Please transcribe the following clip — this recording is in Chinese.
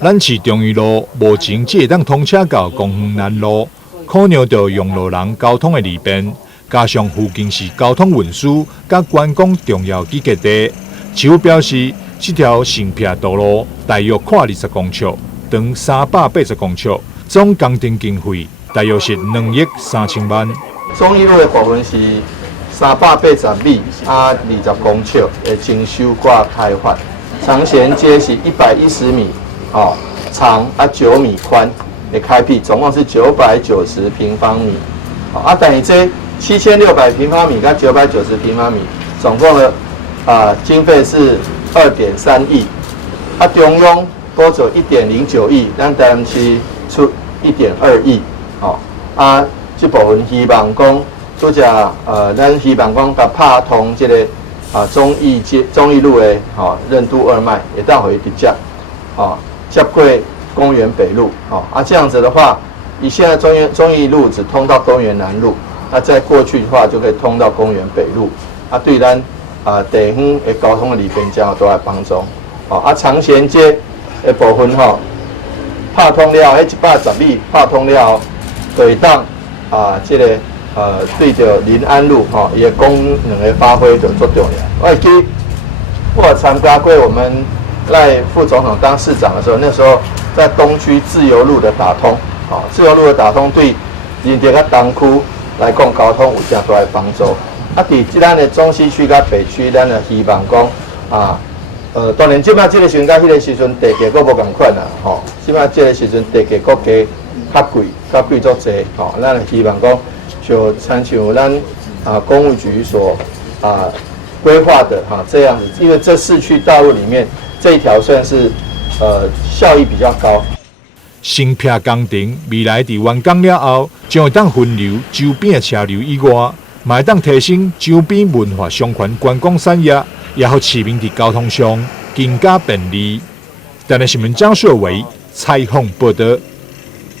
咱市中义路目前只会当通车到公园南路，考量到用路人交通的利便，加上附近是交通运输甲观光重要集结地，市府表示，这条新片道路大约跨20公尺，长380公尺，总工程经费大约是2亿3千万。中义路的部分是380米20公尺的精修挂开发，长衔接是110米，长9米宽的开辟，总共是990平方米，等于这7600平方米跟990平方米，总共的经费是2.3亿，中央拨走1.09亿，咱台南市出1.2亿，这部分希望讲，拄只咱希望讲甲拍通这个中义路的任督二脉，会当回直接接过公园北路，这样子的话，以现在中义路只通到公园南路，那再过去的话就可以通到公园北路，对咱地方的交通的利便较大的帮助。长衔接的部分拍通了后，110米拍通了后，就会当这个对着临安路伊的功能的发挥就做重要。我记我参加过我们赖副总统当市长的时候，那时候在东区自由路的打通，自由路的打通对人地甲东区来讲交通有正大的帮助。伫咱的中西区甲北区，咱就希望讲当然，即摆即个时阵甲迄个时阵地价阁无共款啦，即摆即个时阵地价阁加较贵，较贵足济，咱希望讲就参像咱公务局所规划的这样子，因为这市区道路里面这一条算是效益比较高。新片工程未来伫完工了后，将会当分流周边的车流以外，嘛会当提升周边文化相关观光产业，也互市民伫交通上更加便利。台南新闻张硕伟采访报道。